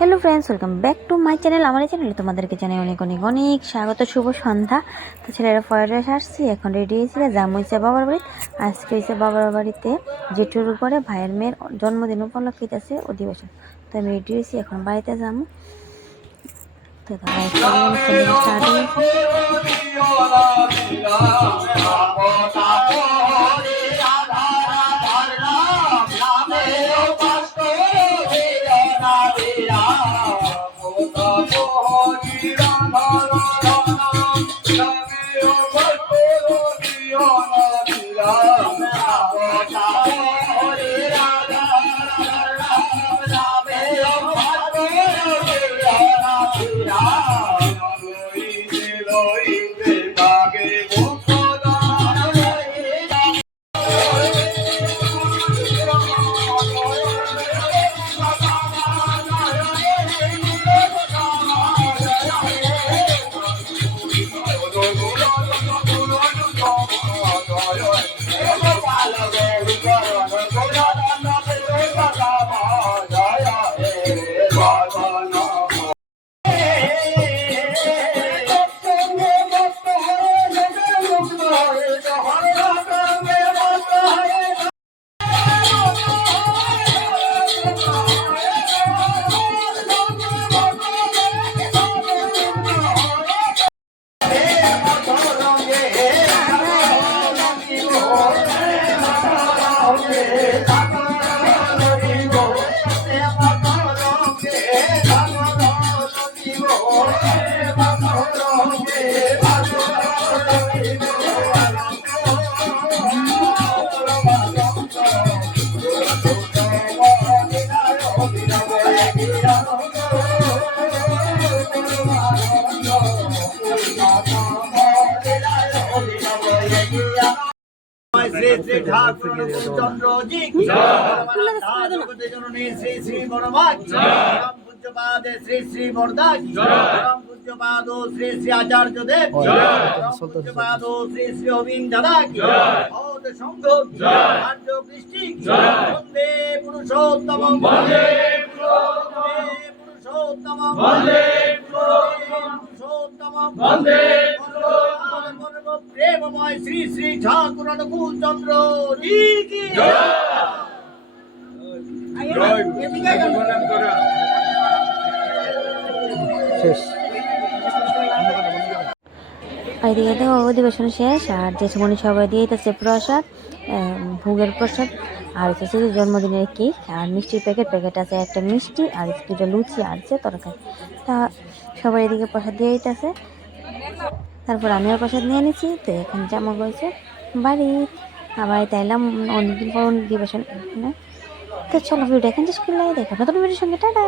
Hello friends welcome back to my channel আমার চ্যানেলে তোমাদেরকে জানাই অনেক অনেক অনেক স্বাগত শুভ সন্ধ্যা তো ছেলেরা ফয়ের আসছি এখন রেডি হয়েছিল জাম হয়েছে বাবার বাড়ি আজকে হয়েছে বাবার বাড়িতে জেঠুর উপরে ভাইয়ের মেয়ের জন্মদিন উপলক্ষে আছে অধিবেশন তো আমি রেডি হয়েছি এখন বাড়িতে যাব তো শ্রী শ্রী ঠাকুর চন্দ্র জি কি জগতে জননী শ্রী শ্রী বড়মা কি পরম পূজ্যপাদে শ্রী শ্রী বরদা কি পরম পূজ্যপাদ শ্রী শ্রী আচার্য দেব পূজ্যপাদ শ্রী শ্রী অবিন দাদা কি সংঘ আর্য কৃষ্টি বন্দে পুরুষোত্তম শ্রী শ্রী ঠাকুর অনুকূল চন্দ্র জি এদিকে তো অধিবেশন শেষ আর যে মনি সবাই দিয়ে দিতেছে প্রসাদ আহ, ভোগের প্রসাদ আর হচ্ছে জন্মদিনের কেক আর মিষ্টির প্যাকেট প্যাকেট আছে একটা মিষ্টি আর দুটো লুচি আর যে তরকারি। তা সবাই এদিকে প্রসাদ দিয়ে দিতেছে। তারপর আমি ওর প্রসাদ নিয়ে নিচ্ছি তো এখন জামা হয়েছে বাড়ি। আবার তাইলাম অনেকদিন পর অনেক দিবস তো চলো ভিডিও এখন শেষ করলে, দেখো নতুন ভিডিওর সঙ্গে, টাটা!